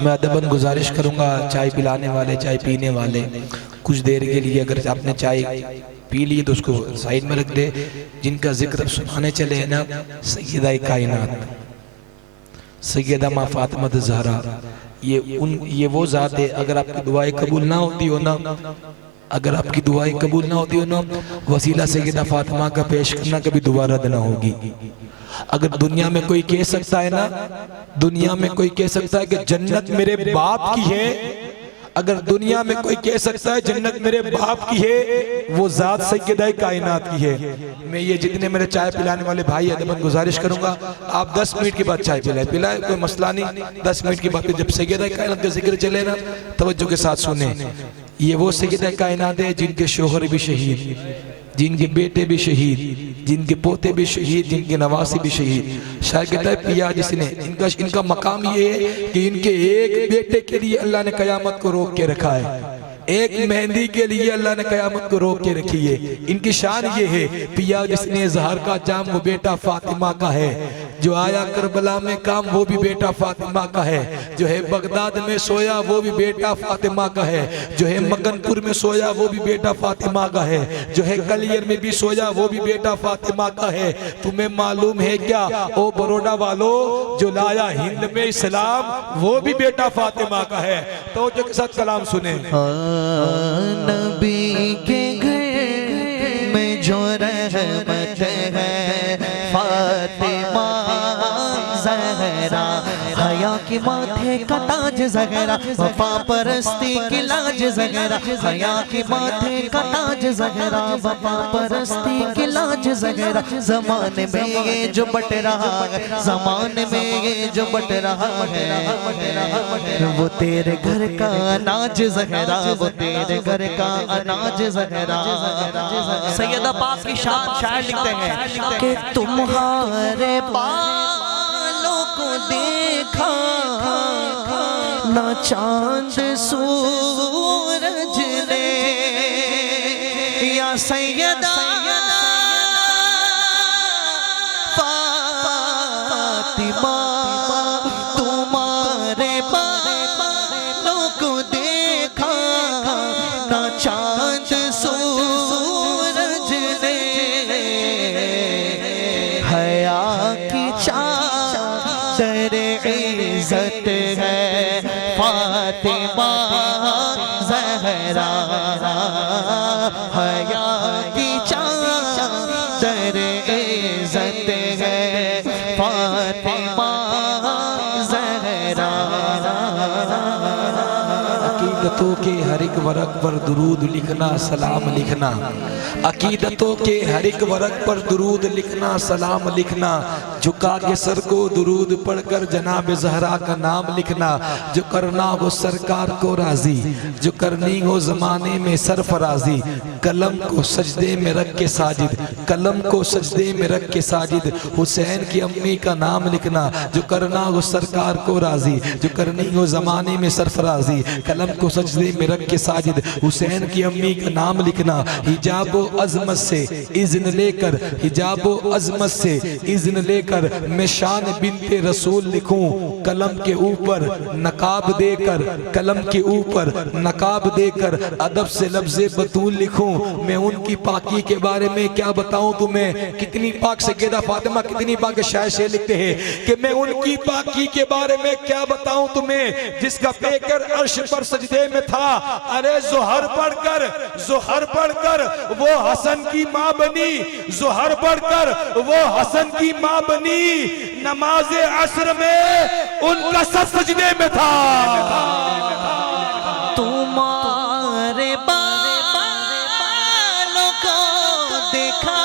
मैं अदबन गुजारिश करूँगा चाय पिलाने वाले, चाय पीने वाले, कुछ देर के लिए अगर आपने चाय पी ली तो उसको साइड में रख दे। जिनका जिक्र सुनाने चले हैं ना, सैयदा कायनात सैयदा माँ फातिमा ज़हरा, ये वो ज़ात है, अगर आपकी दुआएं कबूल ना होती हो ना, अगर आपकी दुआएं कबूल ना होती हो ना, वसीला सैयदा फातिमा का पेश करना कभी दुआ रद्द ना होगी। अगर दुनिया में कोई कह सकता है ना, दुनिया में कोई कह सकता है कि जन्नत मेरे बाप की है, अगर दुनिया में कोई कह सकता है जन्नत मेरे बाप की है, वो ज़ात सैयदा कायनात की है। मैं ये जितने मेरे चाय पिलाने वाले भाई अदबन गुजारिश करूंगा, आप 10 मिनट के बाद चाय पिलाए, कोई मसला नहीं। 10 मिनट के बाद जब सैयदा कायनात का जिक्र चले ना, तवज्जो के साथ सुने। ये वो सैयदा कायनात है जिनके शोहर भी शहीद, जिनके बेटे भी शहीद, जिनके पोते भी शहीद, जिनके नवासी भी शहीद। शायद कहता है पिया जिसने इनका मकाम ये है कि इनके एक बेटे के लिए अल्लाह ने कयामत को रोक के रखा है, एक मेहंदी के लिए अल्लाह ने कयामत को रोक के रखी है। इनकी शान ये है, पिया जिसने ज़हर का जाम वो बेटा फातिमा का है, जो आया करबला में काम वो भी बेटा फातिमा का है, जो है बगदाद में सोया वो भी बेटा फातिमा का है, जो है मगनपुर में सोया वो भी बेटा फातिमा का है, जो है कलियर में भी सोया वो भी बेटा फातिमा का है। तुम्हें मालूम है क्या ओ बरोडा वालों, जो लाया हिंद में इस्लाम वो भी बेटा फातिमा का है। तो जो के साथ कलाम सुने। नबी के घर में जो रहमत है फातिमा ज़हरा, हया की माथे का ताज ज़हरा, वफा परस्ती की लाज ज़हरा, हया की माथे का ताज ज़हरा, वफा परस्ती की लाज ज़हरा। ज़माने में ये जो बट रहा है, ज़माने में ये जो बट रहा है, वो तेरे घर का अनाज ज़हरा, वो तेरे घर का अनाज ज़हरा। सैयदा पाक की शान शायर लिखते हैं कि तुम्हारे बालों को देखा ना चांद सूरज ने, या सैयदा फातिमा, तुम्हारे बालों को देखा ना चांद सूरज ने, हया की चादर इज़्ज़त है फातिमा ज़हरा, हया की चादर इज़्ज़त है फातिमा ज़हरा। अकीदतों के हर एक वर्क पर दुरूद लिखना, सलाम लिखना, अकीदतों के हर एक वर्क पर दुरूद लिखना, सलाम लिखना, झुका के सर को दुरूद पढ़कर जनाब ज़हरा का नाम लिखना। जो करना हो सरकार को राजी, जो करनी हो ज़माने में सरफराजी, कलम को सजदे में रख के साजिद, कलम को सजदे में रख के साजिद, हुसैन की अम्मी का नाम लिखना। जो करना हो सरकार को राजी, जो करनी हो ज़माने में सरफराजी, कलम को सजदे में रख के साजिद, हुसैन की अम्मी का नाम लिखना। हिजाबो अज़मत से इज़्न लेकर, हिजाबो अज़मत से इज़्न लेकर मैं शान बिन्ते रसूल लिखूं, कलम के ऊपर नकाब देकर, कलम के ऊपर नकाब देकर अदब से लफ्ज़े बतूल लिखूं। मैं उनकी पाकी के बारे में क्या बताऊं तुम्हें, कितनी पाक सैयदा फातिमा, कितनी पाक शायर शेर लिखते हैं कि मैं उनकी पाकी के बारे में क्या बताऊं तुम्हें, जिसका पैकर अर्श पर सजदे में था। अरे ज़ोहर पढ़कर वो हसन की माँ बनी, ज़ोहर पढ़कर वो हसन की माँ बनी, नमाज़े असर में उनका सर सजदे में था। तुम्हारे बालों को देखा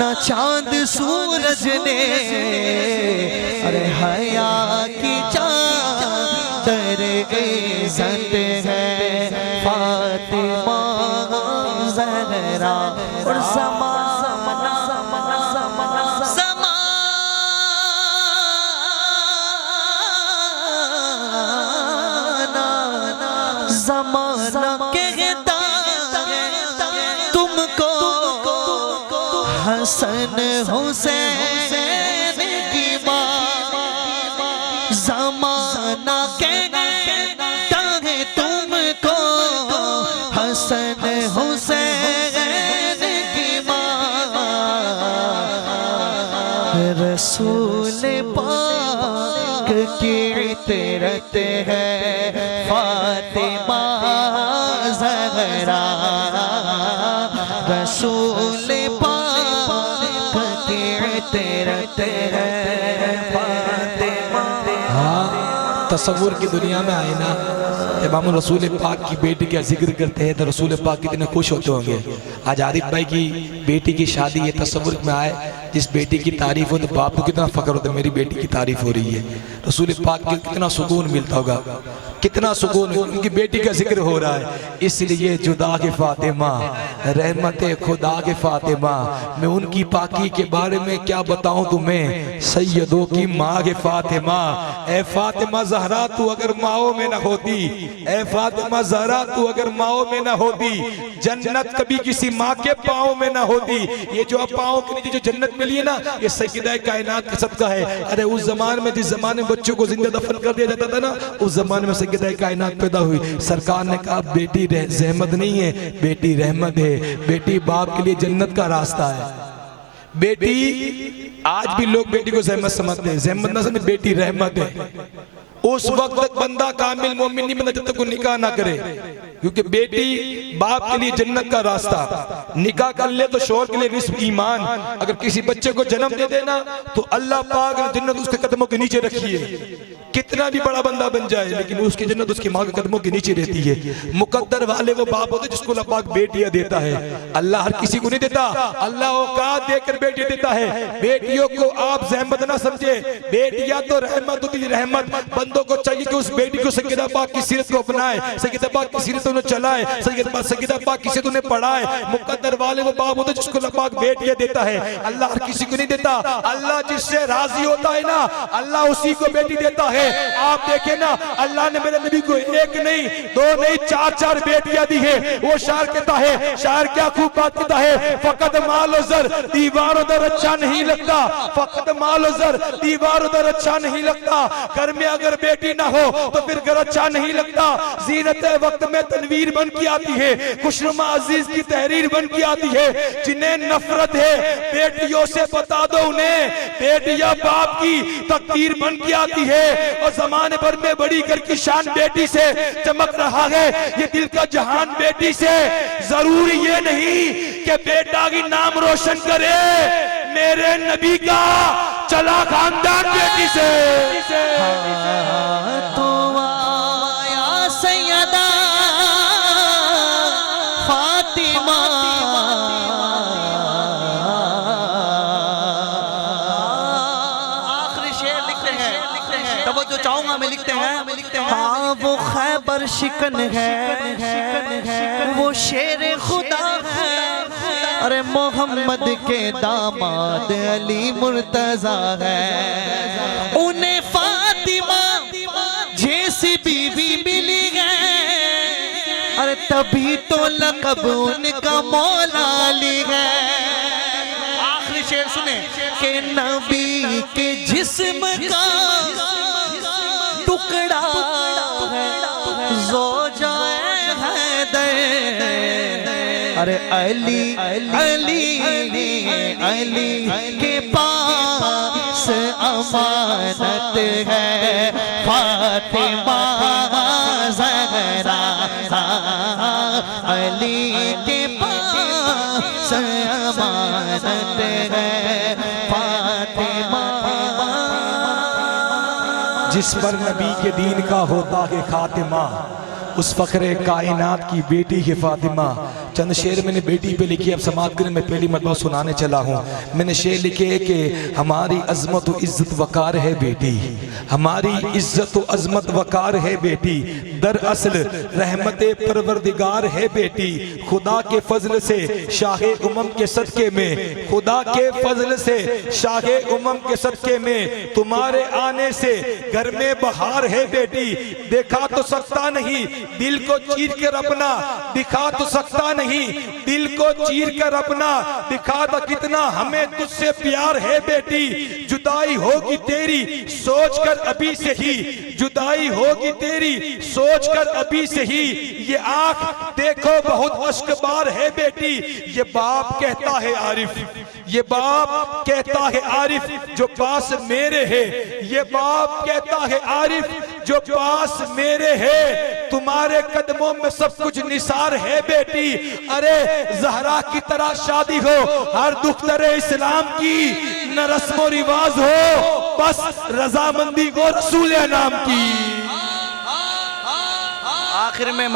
ना चांद सूरज ने, अरे हया की चादर इज़्ज़त है फातिमा ज़हरा। और ज़माना कहता तुमको हसन हुसैन की माँ, ज़माना रसूल पाक की इतरत है फातिमा ज़हरा, रसूल पाक की इतरत है फातिमा। हाँ, तसव्वुर की दुनिया में आए ना, जब हम रसूल पाक की बेटी का जिक्र करते हैं तो रसूल पाक कितने खुश होते होंगे। आज आरिफ भाई की बेटी की शादी है, तसव्वुर में आए, जिस बेटी की तारीफ हो तो बाप को कितना फख्र होता है, मेरी बेटी की तारीफ हो रही है। रसूल पाक को कितना सुकून मिलता होगा, कितना सुकून, उनकी बेटी का जिक्र हो रहा है। इसलिए जुदा के फातिमा, रहमत खुदा के फातिमा, मैं उनकी पाकी के बारे में क्या बताऊं तुम्हें, सैयदों की माँ के फातिमा। ए फातिमा ज़हरा तू अगर माओ में न होती, ए फातिमा ज़हरा तू अगर माओ में न होती, जन्नत कभी किसी माँ के पाँव में न होती। ये जो आप पाँव के नीचे जो जन्नत मिली है ना, ये सैयदा कायनात का सदका है। अरे उस जमाने में, जिस जमाने में बच्चों को जिंदा दफन कर दिया जाता था ना, उस जमाने में सैयदा कायनात पैदा हुई। सरकार ने कहा बेटी ज़हमत नहीं है, बेटी रहमत है, बेटी बाप के लिए जन्नत का रास्ता है। बेटी, आज भी लोग बेटी को ज़हमत समझते हैं, ज़हमत ना समझे, बेटी रहमत है। उस वक्त तक बंदा कामिल मोमिन नहीं बनता जब तक वो निकाह ना करे, क्योंकि बेटी बाप के लिए जन्नत का रास्ता। निकाह कर ले तो शौहर के लिए निस्फ ईमान। अगर किसी बच्चे को जन्म दे देना तो अल्लाह पाक ने जन्नत उसके कदमों के नीचे रखी है। कितना भी बड़ा बंदा बन जाए लेकिन उसकी जन्नत उसकी माँ के कदमों के नीचे रहती है। मुकद्दर वाले वो बाप होते जिसको अल्लाह पाक बेटियां देता है। अल्लाह हर किसी को नहीं देता, अल्लाह औकात देकर बेटियां देता है। बेटियों को आप ज़हमत ना समझे, बेटियां तो रहमत होती है, रहमत। बंदों को चाहिए कि उस बेटी को सैयदा पाक की सीरत को अपनाए, सैयदा पाक की सीरत उन्हें चलाए, सैयदा पाक की सीरत उन्हें पढ़ाए। मुकद्दर वाले वो बाप होते जिसको अल्लाह पाक बेटियां देता है। अल्लाह हर किसी को नहीं देता, अल्लाह जिससे राजी होता है ना, अल्लाह उसी को बेटी देता है। आप देखें ना, अल्लाह ने मेरे नबी को एक नहीं, दो नहीं, चार बेटियां दी है। वो शायर कहता है, शायर क्या खूब बात कहता है, फकत मालो ज़र दीवार उधर अच्छा नहीं लगता, फकत मालो ज़र दीवार उधर अच्छा नहीं लगता। घर में अगर बेटी ना हो तो फिर घर अच्छा नहीं लगता। जीनत वक्त में तनवीर बन के आती है, खुशनुमा अजीज की तहरीर बन के आती है। जिन्हें नफरत है बेटियों से बता दो उन्हें, बेटियां बाप की तकदीर बन के आती है। और जमाने भर में बड़ी घर की शान बेटी से चमक रहा है, ये दिल का जहान बेटी से। जरूरी ये नहीं कि बेटा की नाम रोशन करे, मेरे नबी का चला खानदान बेटी से। तो आया सैयदा फातिमा, आखिरी शेर लिखते हैं, तब जो चाहूंगा मैं लिखते हैं। हाँ वो खैबर शिकन है, वो शेर खुदा है। अरे मोहम्मद के दामाद अली मुर्तजा है, उन्हें फातिमा जैसी बीवी मिली है। अरे तभी तो लक़ब उनका मौला अली है। आखिरी शेर सुने कि नबी के जिस्म का टुकड़ा है ज़ौजाए हैदर। अरे अली अली अली के पास अमानत है फातिमा ज़हरा, अली के पास अमानत है फातिमा। जिस पर नबी के दीन का होता है खातिमा, उस फखरे कायनात की बेटी है फातिमा। चंद शेर मैंने बेटी पे लिखे, अब समाप्त करें, मैं पहली मरतबा सुनाने चला हूँ। मैंने शेर लिखे कि हमारी अजमत व इज्जत वकार है बेटी, हमारी इज्जत व अजमत वकार है बेटी, दरअसल रहमत परवरदिगार है बेटी। खुदा के फजल से शाहे उमम के सदके में, खुदा के फजल से शाहे उमम के सदके में, तुम्हारे आने से घर में बहार है बेटी। देखा तो सकता नहीं दिल को चीर कर अपना, दिखा तो सकता नहीं नहीं, दिल को चीर कर अपना दिखा दा कितना हमें तुझसे प्यार है बेटी। जुदाई होगी तेरी सोच कर अभी से ही, जुदाई होगी तेरी सोच कर अभी से ही। ये आंख देखो बहुत अश्कबार है बेटी। ये बाप कहता है आरिफ, ये बाप कहता है आरिफ जो पास मेरे है, ये बाप कहता है आरिफ जो पास मेरे है। तुम्हारे कदमों में सब कुछ निसार है बेटी। अरे जहरा की तरह शादी हो, हर दुख्तरे इस्लाम की, न रस्मो रिवाज हो, बस रजामंदी को रसूल नाम की। आखिर में